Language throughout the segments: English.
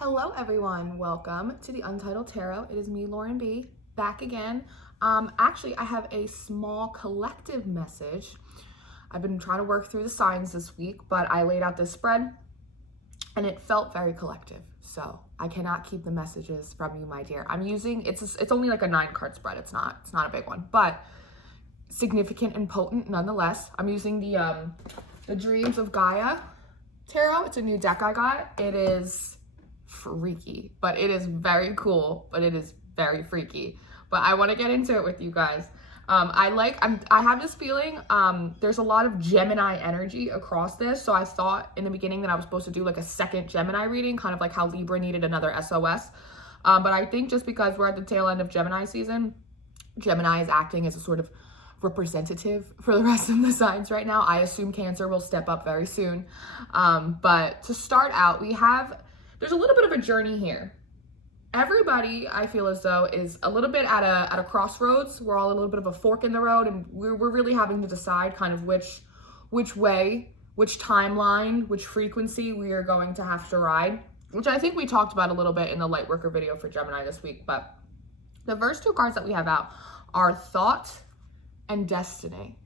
Hello everyone, welcome to the Untitled Tarot. It is me, Lauren B, back again. Actually, I have a small collective message. I've been trying to work through the signs this week, but I laid out this spread and it felt very collective. So I cannot keep the messages from you, my dear. I'm using, it's only like a 9-card spread. It's not a big one, but significant and potent nonetheless. I'm using the Dreams of Gaia Tarot. It's a new deck I got. It is freaky, but it is very cool, but it is very freaky. But I want to get into it with you guys. I have this feeling there's a lot of Gemini energy across this, so I thought in the beginning that I was supposed to do like a second Gemini reading, kind of like how Libra needed another SOS. But I think just because we're at the tail end of Gemini season, Gemini is acting as a sort of representative for the rest of the signs right now. I assume Cancer will step up very soon. But to start out, there's a little bit of a journey here. Everybody, I feel as though, is a little bit at a crossroads. We're all a little bit of a fork in the road, and we're really having to decide kind of which way, which timeline, which frequency we are going to have to ride, which I think we talked about a little bit in the Lightworker video for Gemini this week. But the first two cards that we have out are Thought and Destiny.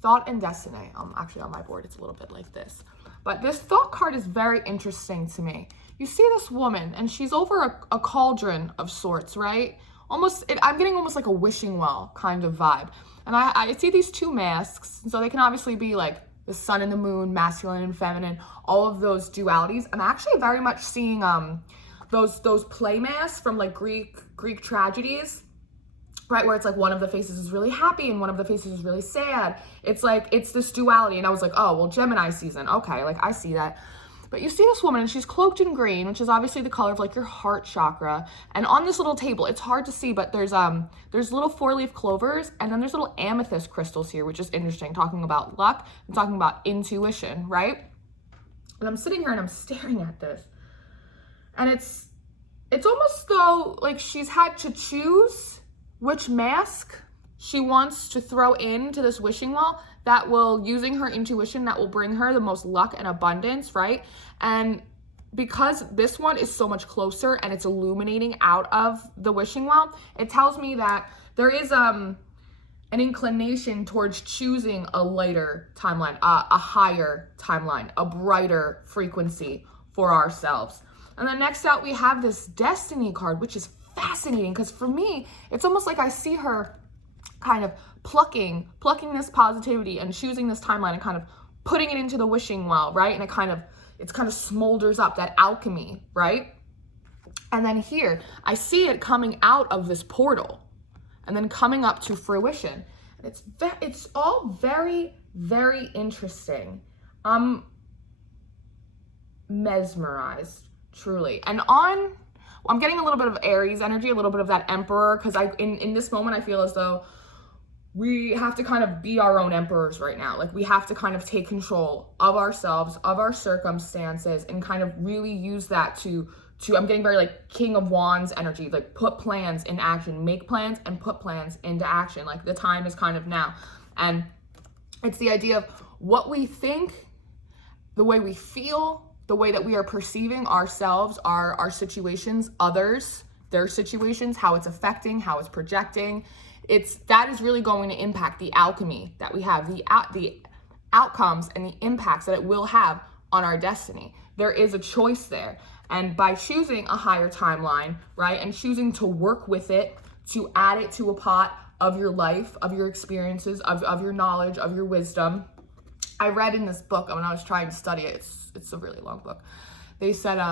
Thought and Destiny. Actually, on my board, it's a little bit like this. But this Thought card is very interesting to me. You see this woman, and she's over a cauldron of sorts, right? I'm getting almost like a wishing well kind of vibe. And I see these two masks, so they can obviously be like the sun and the moon, masculine and feminine, all of those dualities. I'm actually very much seeing those play masks from like Greek tragedies, right, where it's like one of the faces is really happy and one of the faces is really sad. It's like, it's this duality. And I was like, oh, well, Gemini season. Okay, like I see that. But you see this woman and she's cloaked in green, which is obviously the color of like your heart chakra. And on this little table, it's hard to see, but there's little 4-leaf clovers, and then there's little amethyst crystals here, which is interesting, talking about luck and talking about intuition, right? And I'm sitting here and I'm staring at this. And it's almost though like she's had to choose which mask she wants to throw into this wishing well that will, using her intuition, that will bring her the most luck and abundance, right? And because this one is so much closer and it's illuminating out of the wishing well, it tells me that there is an inclination towards choosing a lighter timeline, a higher timeline, a brighter frequency for ourselves. And then next out, we have this Destiny card, which is fascinating because for me, it's almost like I see her kind of plucking this positivity and choosing this timeline and kind of putting it into the wishing well, right? And it kind of smolders up, that alchemy, right? And then here, I see it coming out of this portal and then coming up to fruition. And it's all very, very interesting. I'm mesmerized, truly. And I'm getting a little bit of Aries energy, a little bit of that Emperor, because in this moment, I feel as though we have to kind of be our own emperors right now. Like we have to kind of take control of ourselves, of our circumstances, and kind of really use that to I'm getting very like King of Wands energy, like put plans in action, make plans and put plans into action. Like the time is kind of now. And it's the idea of what we think, the way we feel, the way that we are perceiving ourselves, our situations, others, their situations, how it's affecting, how it's projecting. That is really going to impact the alchemy that we have, the outcomes and the impacts that it will have on our destiny. There is a choice there. And by choosing a higher timeline, right, and choosing to work with it, to add it to a pot of your life, of your experiences, of your knowledge, of your wisdom. I read in this book when I was trying to study it, it's a really long book. They said,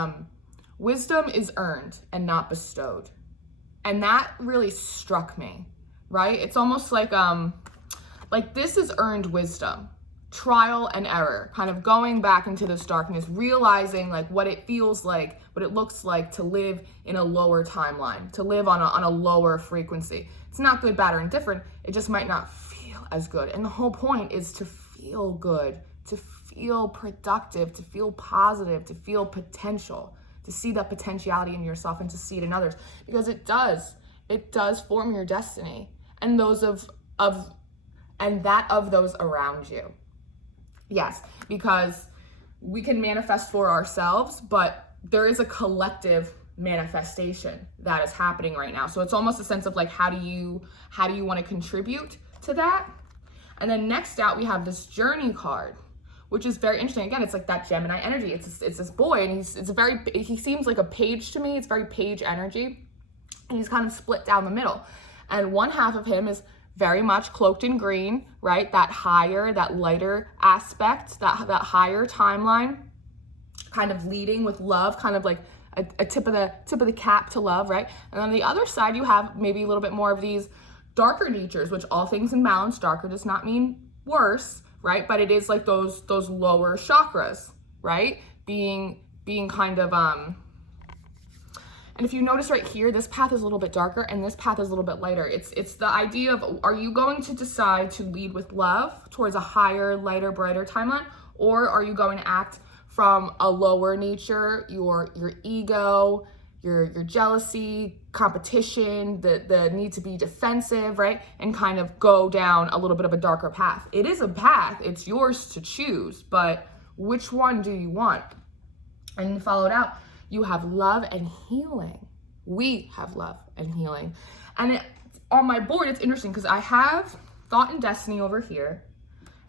wisdom is earned and not bestowed. And that really struck me, right? It's almost like this is earned wisdom, trial and error, kind of going back into this darkness, realizing like what it feels like, what it looks like to live in a lower timeline, to live on a lower frequency. It's not good, bad, or indifferent. It just might not feel as good. And the whole point is to feel good, to feel productive, to feel positive, to feel potential, to see that potentiality in yourself and to see it in others, because it does form your destiny and those of those around you. Yes, because we can manifest for ourselves, but there is a collective manifestation that is happening right now. So it's almost a sense of like, how do you want to contribute to that? And then next out, we have this journey card, which is very interesting. Again, it's like that Gemini energy. It's this boy, and he seems like a page to me. It's very page energy, and he's kind of split down the middle. And one half of him is very much cloaked in green, right? That higher, that lighter aspect, that higher timeline, kind of leading with love, kind of like a tip of the cap to love, right? And on the other side, you have maybe a little bit more of these darker natures, which all things in balance. Darker does not mean worse, right? But it is like those lower chakras, right? Being kind of and if you notice right here, this path is a little bit darker and this path is a little bit lighter. It's the idea of, are you going to decide to lead with love towards a higher, lighter, brighter timeline, or are you going to act from a lower nature, your ego, your jealousy, competition, the need to be defensive, right? And kind of go down a little bit of a darker path. It is a path, it's yours to choose, but which one do you want? And followed out, you have love and healing. We have love and healing. And on my board, it's interesting because I have thought and destiny over here,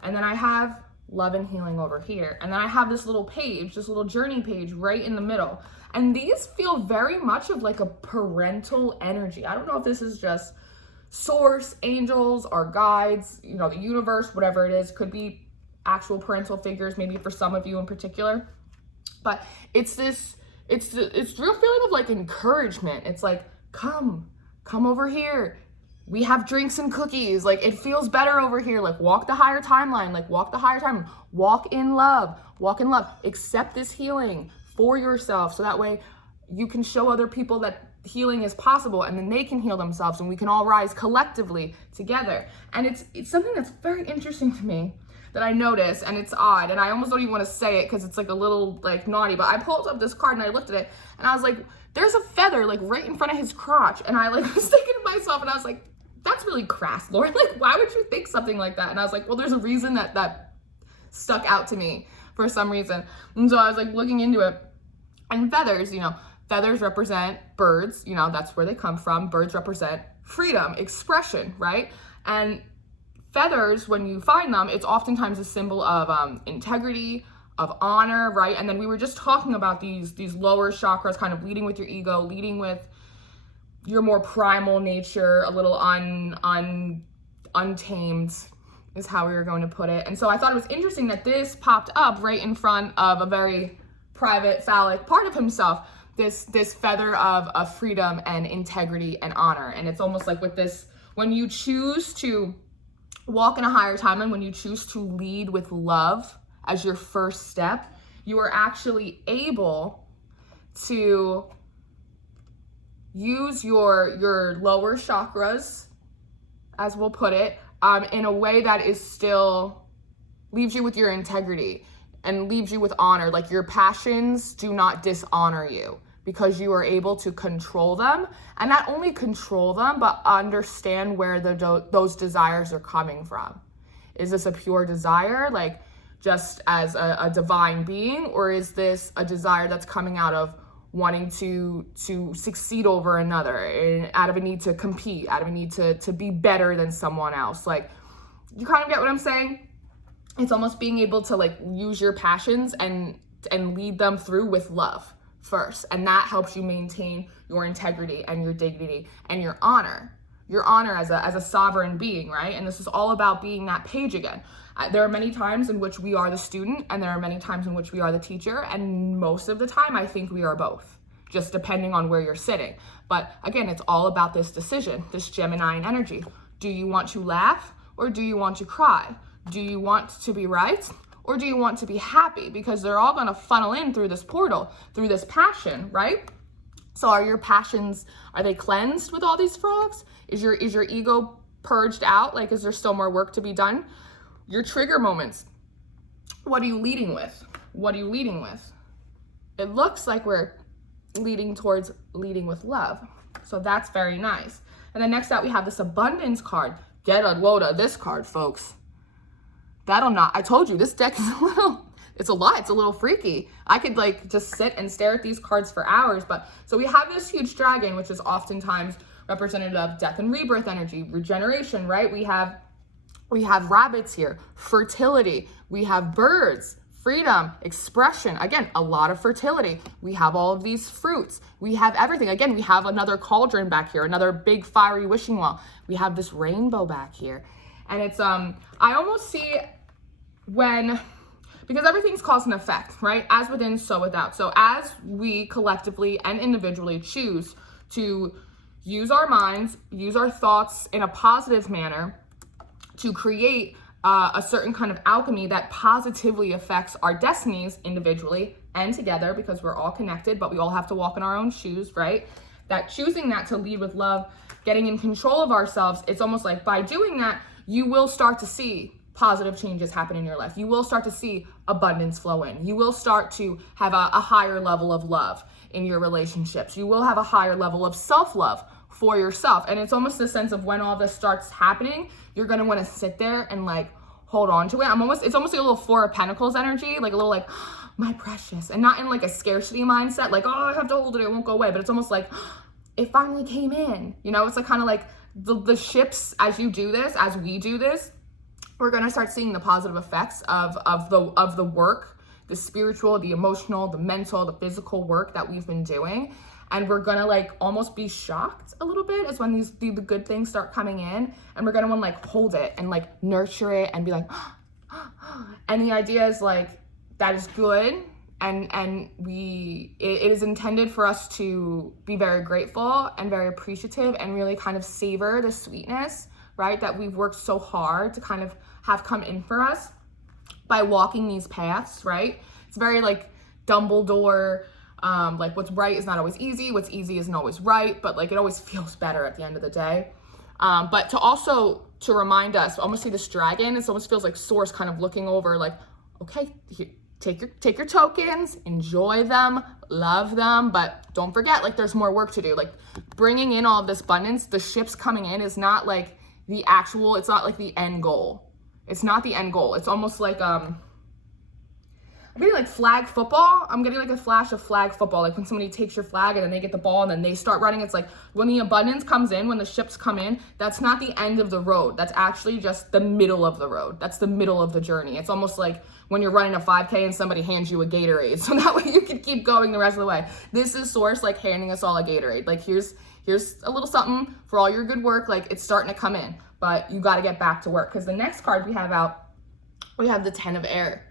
and then I have love and healing over here. And then I have this little page, this little journey page right in the middle. And these feel very much of like a parental energy. I don't know if this is just source, angels, our guides, you know, the universe, whatever it is. Could be actual parental figures, maybe for some of you in particular. But it's real feeling of like encouragement. It's like, come over here. We have drinks and cookies. Like, it feels better over here. Like, walk the higher timeline. Walk in love. Accept this healing for yourself. So that way you can show other people that healing is possible, and then they can heal themselves, and we can all rise collectively together. And it's something that's very interesting to me that I noticed, and it's odd, and I almost don't even want to say it because it's like a little like naughty, but I pulled up this card and I looked at it and I was like, there's a feather like right in front of his crotch, and I like was thinking to myself, and I was like, that's really crass, Lauren. Like, why would you think something like that? And I was like, well, there's a reason that stuck out to me for some reason. And so I was like looking into it, and feathers, you know, feathers represent birds, you know, that's where they come from. Birds represent freedom, expression, right? And feathers, when you find them, it's oftentimes a symbol of integrity, of honor, right? And then we were just talking about these lower chakras, kind of leading with your ego, leading with your more primal nature, a little untamed is how we were going to put it. And so I thought it was interesting that this popped up right in front of a very private, phallic part of himself, this feather of freedom and integrity and honor. And it's almost like with this, when you choose to walk in a higher timeline, when you choose to lead with love as your first step, you are actually able to use your lower chakras, as we'll put it, in a way that is still leaves you with your integrity and leaves you with honor. Like, your passions do not dishonor you, because you are able to control them, and not only control them, but understand where those desires are coming from. Is this a pure desire, like just as a divine being, or is this a desire that's coming out of wanting to succeed over another, and out of a need to compete, out of a need to be better than someone else? Like, you kind of get what I'm saying? It's almost being able to like use your passions and lead them through with love first, and that helps you maintain your integrity and your dignity and your honor as a sovereign being, right? And this is all about being that page again. There are many times in which we are the student, and there are many times in which we are the teacher, and most of the time I think we are both, just depending on where you're sitting. But again, it's all about this decision, this Gemini energy. Do you want to laugh, or do you want to cry? Do you want to be right, or do you want to be happy? Because they're all going to funnel in through this portal, through this passion, right? So are your passions, are they cleansed with all these frogs? Is your ego purged out? Like, is there still more work to be done? Your trigger moments, what are you leading with? What are you leading with? It looks like we're leading towards leading with love. So that's very nice. And then next out, we have this abundance card. Get a load of this card, folks. I told you, this deck is it's a lot. It's a little freaky. I could like just sit and stare at these cards for hours. But so we have this huge dragon, which is oftentimes representative of death and rebirth energy, regeneration, right? We have rabbits here, fertility. We have birds, freedom, expression. Again, a lot of fertility. We have all of these fruits. We have everything. Again, we have another cauldron back here, another big fiery wishing well. We have this rainbow back here. And it's, I almost see because everything's cause and effect, right? As within, so without. So as we collectively and individually choose to use our minds, use our thoughts in a positive manner to create a certain kind of alchemy that positively affects our destinies individually and together, because we're all connected, but we all have to walk in our own shoes, right? That choosing that to lead with love, getting in control of ourselves, it's almost like by doing that, you will start to see positive changes happen in your life. You will start to see abundance flow in. You will start to have a higher level of love in your relationships. You will have a higher level of self-love for yourself. And it's almost the sense of when all this starts happening, you're going to want to sit there and like hold on to it. It's almost like a little Four of Pentacles energy, like a little like, my precious, and not in like a scarcity mindset, like, oh, I have to hold it, it won't go away. But it's almost like it finally came in, you know? It's like kind of like the ships, as you do this, as we do this, we're going to start seeing the positive effects of the work, the spiritual, the emotional, the mental, the physical work that we've been doing. And we're going to like almost be shocked a little bit as when the good things start coming in, and we're going to want to like hold it and like nurture it and be like, and the idea is like, that is good. And it is intended for us to be very grateful and very appreciative and really kind of savor the sweetness, right? That we've worked so hard to kind of have come in for us by walking these paths, right? It's very like Dumbledore, like what's right is not always easy. What's easy isn't always right, but like it always feels better at the end of the day. But to remind us, almost see this dragon, it almost feels like Source kind of looking over like, okay, here, take your tokens, enjoy them, love them, but don't forget, like there's more work to do. Like bringing in all of this abundance, the ships coming in is not like it's not like the end goal. It's not the end goal. It's almost like, I'm getting like flag football. I'm getting like a flash of flag football. Like when somebody takes your flag and then they get the ball and then they start running. It's like when the abundance comes in, when the ships come in, that's not the end of the road. That's actually just the middle of the road. That's the middle of the journey. It's almost like when you're running a 5K and somebody hands you a Gatorade. So that way you can keep going the rest of the way. This is Source like handing us all a Gatorade. Like here's a little something for all your good work. Like it's starting to come in, but you got to get back to work. Because the next card we have out, we have the 10 of Air,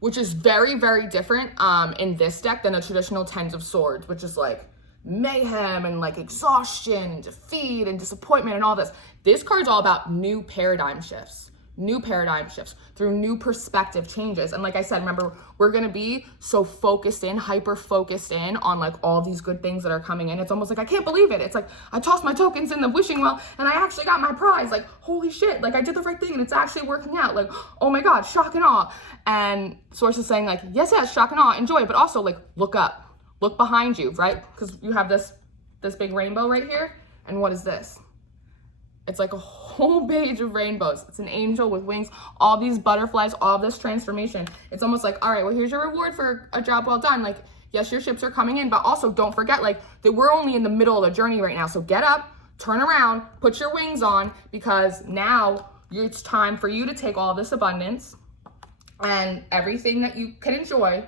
which is very, very different in this deck than the traditional 10s of Swords, which is like mayhem and like exhaustion, defeat and disappointment and all this. This card's all about new paradigm shifts through new perspective changes. And like I said, remember, we're going to be so focused in, hyper focused in on like all these good things that are coming in. It's almost like, I can't believe it. It's like, I tossed my tokens in the wishing well and I actually got my prize. Like, holy shit. Like I did the right thing and it's actually working out. Like, oh my God, shock and awe. And Source is saying like, yes, shock and awe, enjoy, but also like, look up, look behind you, right? Because you have this big rainbow right here. And what is this? It's like a whole page of rainbows. It's an angel with wings, all these butterflies, all this transformation. It's almost like, all right, well, here's your reward for a job well done. Like, yes, your ships are coming in, but also don't forget like that we're only in the middle of the journey right now. So get up, turn around, put your wings on, because now it's time for you to take all this abundance and everything that you can enjoy.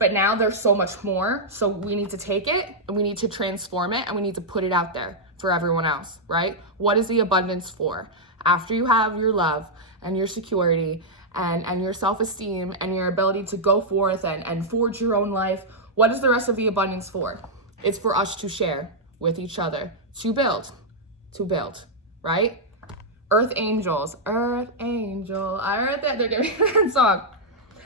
But now there's so much more. So we need to take it and we need to transform it and we need to put it out there for everyone else, right? What is the abundance for? After you have your love and your security and your self-esteem and your ability to go forth and forge your own life, what is the rest of the abundance for? It's for us to share with each other, to build, right? Earth angels, earth angel, I heard that, they're giving that song.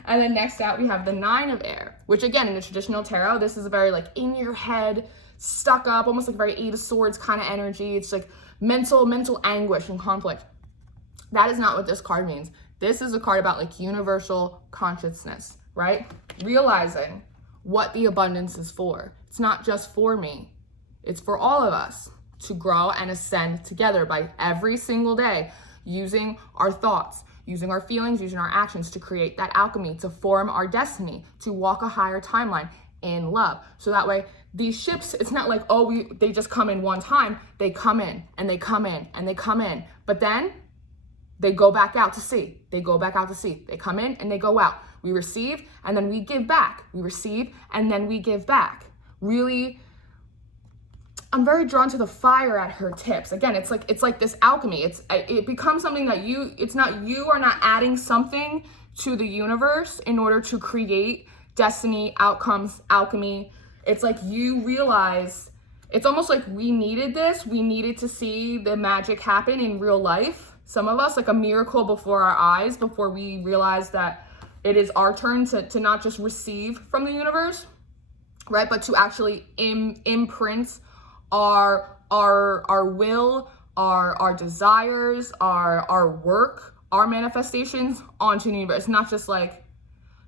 And then next out, we have the 9 of Air, which again, in the traditional tarot, this is a very like in your head, stuck up, almost like very 8 of Swords kind of energy. It's like mental anguish and conflict. That is not what this card means. This is a card about like universal consciousness, right? Realizing what the abundance is for. It's not just for me. It's for all of us to grow and ascend together by every single day using our thoughts, using our feelings, using our actions to create that alchemy, to form our destiny, to walk a higher timeline in love. So that way these ships, it's not like, oh, they just come in one time. They come in and they come in and they come in, but then they go back out to sea. They go back out to sea. They come in and they go out. We receive and then we give back. We receive and then we give back. Really, I'm very drawn to the fire at her tips. Again, it's like this alchemy. It becomes something that you are not adding something to the universe in order to create destiny, outcomes, alchemy. It's like you realize, it's almost like we needed this. We needed to see the magic happen in real life. Some of us, like a miracle before our eyes, before we realize that it is our turn to not just receive from the universe, right? But to actually imprint our will, our desires, our work, our manifestations onto the universe. Not just like,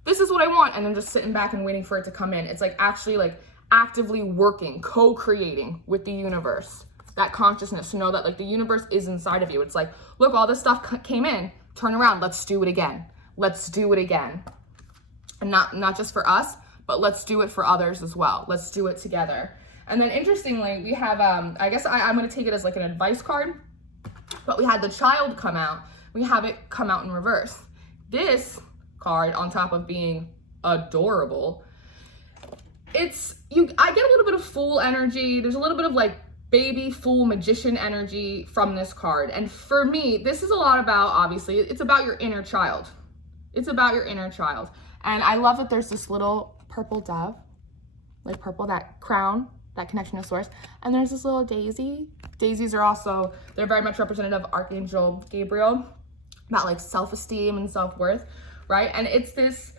this is what I want, and then just sitting back and waiting for it to come in. It's like actually like actively working, co-creating with the universe. That consciousness to know that like the universe is inside of you. It's like, look, all this stuff came in, turn around, let's do it again. Let's do it again. And not just for us, but let's do it for others as well. Let's do it together. And then interestingly, we have, I guess I'm gonna take it as like an advice card, but we had the child come out. We have it come out in reverse. This card, on top of being adorable, I get a little bit of fool energy. There's a little bit of like baby fool magician energy from this card. And for me, this is a lot about, obviously, it's about your inner child. It's about your inner child. And I love that there's this little purple dove, like purple, that crown, that connection to source. And there's this little daisy. Daisies are also, they're very much representative of Archangel Gabriel, about like self-esteem and self-worth, right? And it's this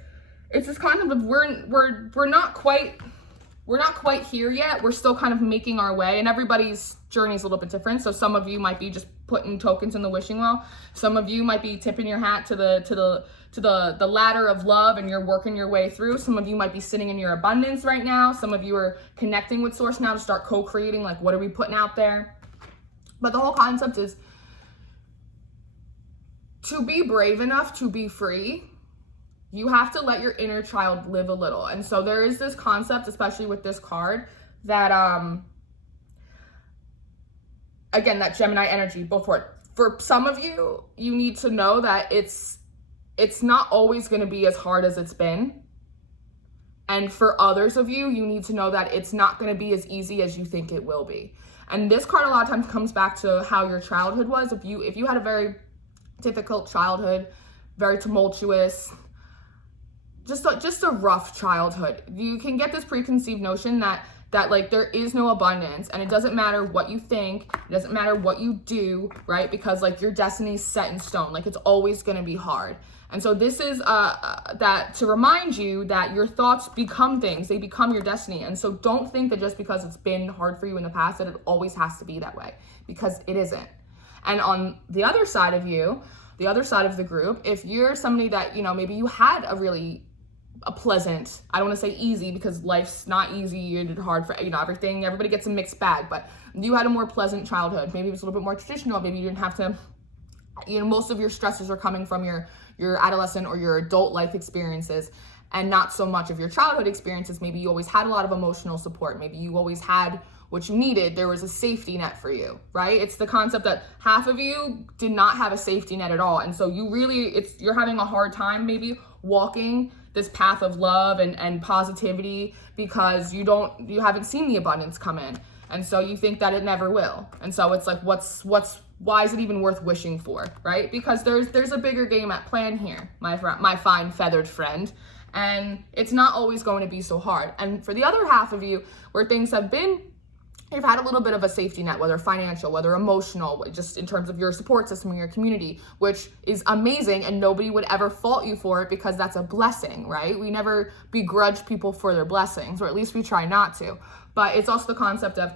concept of we're not quite here yet. We're still kind of making our way, and everybody's journey is a little bit different. So some of you might be just putting tokens in the wishing well. Some of you might be tipping your hat to the ladder of love, and you're working your way through. Some of you might be sitting in your abundance right now. Some of you are connecting with source now to start co-creating, like, what are we putting out there? But the whole concept is to be brave enough to be free. You have to let your inner child live a little. And so there is this concept, especially with this card, that, again, that Gemini energy, both for some of you, you need to know that it's not always going to be as hard as it's been. And for others of you, you need to know that it's not going to be as easy as you think it will be. And this card a lot of times comes back to how your childhood was. If you had a very difficult childhood, very tumultuous, just a rough childhood, you can get this preconceived notion that like there is no abundance, and it doesn't matter what you think, it doesn't matter what you do, right? Because like your destiny's set in stone, like it's always going to be hard. And so this is that to remind you that your thoughts become things, they become your destiny. And so don't think that just because it's been hard for you in the past that it always has to be that way, because it isn't. And on the other side of you, the other side of the group, if you're somebody that, you know, maybe you had a pleasant, I don't want to say easy because life's not easy and hard for, you know, everybody gets a mixed bag, but you had a more pleasant childhood. Maybe it was a little bit more traditional. Maybe you didn't have to, you know, most of your stresses are coming from your adolescent or your adult life experiences, and not so much of your childhood experiences. Maybe you always had a lot of emotional support. Maybe you always had what you needed. There was a safety net for you, right? It's the concept that half of you did not have a safety net at all. And so you're having a hard time maybe walking this path of love and positivity because you haven't seen the abundance come in. And so you think that it never will. And so it's like, why is it even worth wishing for, right? Because there's a bigger game at plan here, my fine feathered friend. And it's not always going to be so hard. And for the other half of you, where things have been, you've had a little bit of a safety net, whether financial, whether emotional, just in terms of your support system, your community, which is amazing, and nobody would ever fault you for it because that's a blessing, right? We never begrudge people for their blessings, or at least we try not to. But it's also the concept of,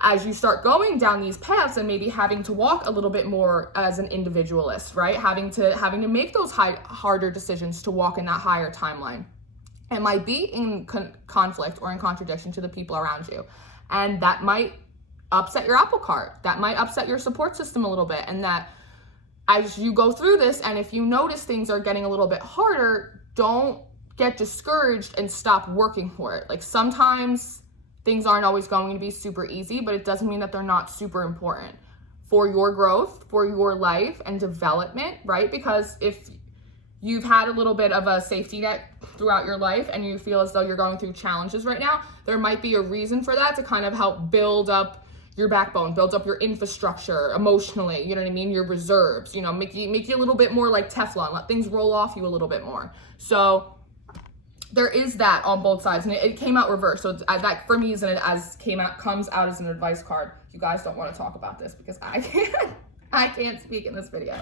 as you start going down these paths and maybe having to walk a little bit more as an individualist, right? Having to make those harder decisions to walk in that higher timeline. It might be in conflict or in contradiction to the people around you. And that might upset your apple cart. That might upset your support system a little bit. And that as you go through this, and if you notice things are getting a little bit harder, don't get discouraged and stop working for it. Like, sometimes things aren't always going to be super easy, but it doesn't mean that they're not super important for your growth, for your life and development, right? Because if you've had a little bit of a safety net throughout your life and you feel as though you're going through challenges right now, there might be a reason for that to kind of help build up your backbone, build up your infrastructure emotionally, you know what I mean? Your reserves, you know, make you a little bit more like Teflon, let things roll off you a little bit more. So there is that on both sides, and it came out reversed. So that for me comes out as an advice card. You guys don't want to talk about this because I can't speak in this video.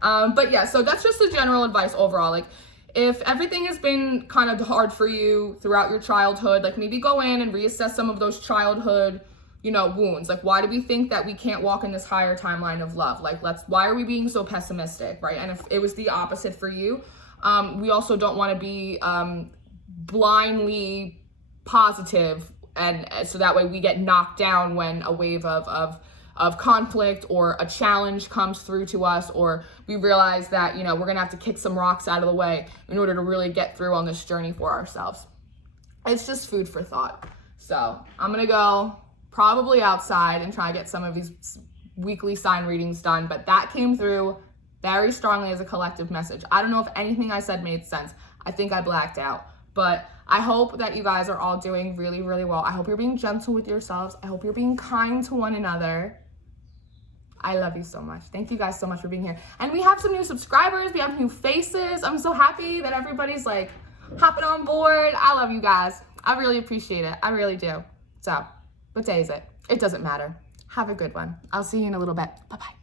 But yeah, so that's just the general advice overall. Like, if everything has been kind of hard for you throughout your childhood, like maybe go in and reassess some of those childhood, you know, wounds. Like, why do we think that we can't walk in this higher timeline of love? Like, why are we being so pessimistic, right? And if it was the opposite for you, we also don't want to be blindly positive, and so that way we get knocked down when a wave of conflict or a challenge comes through to us, or we realize that, you know, we're gonna have to kick some rocks out of the way in order to really get through on this journey for ourselves. It's just food for thought. So I'm gonna go probably outside and try to get some of these weekly sign readings done, but that came through very strongly as a collective message. I don't know if anything I said made sense. I think I blacked out, but I hope that you guys are all doing really, really well. I hope you're being gentle with yourselves. I hope you're being kind to one another. I love you so much. Thank you guys so much for being here. And we have some new subscribers. We have new faces. I'm so happy that everybody's like hopping on board. I love you guys. I really appreciate it. I really do. So, what day is it? It doesn't matter. Have a good one. I'll see you in a little bit. Bye-bye.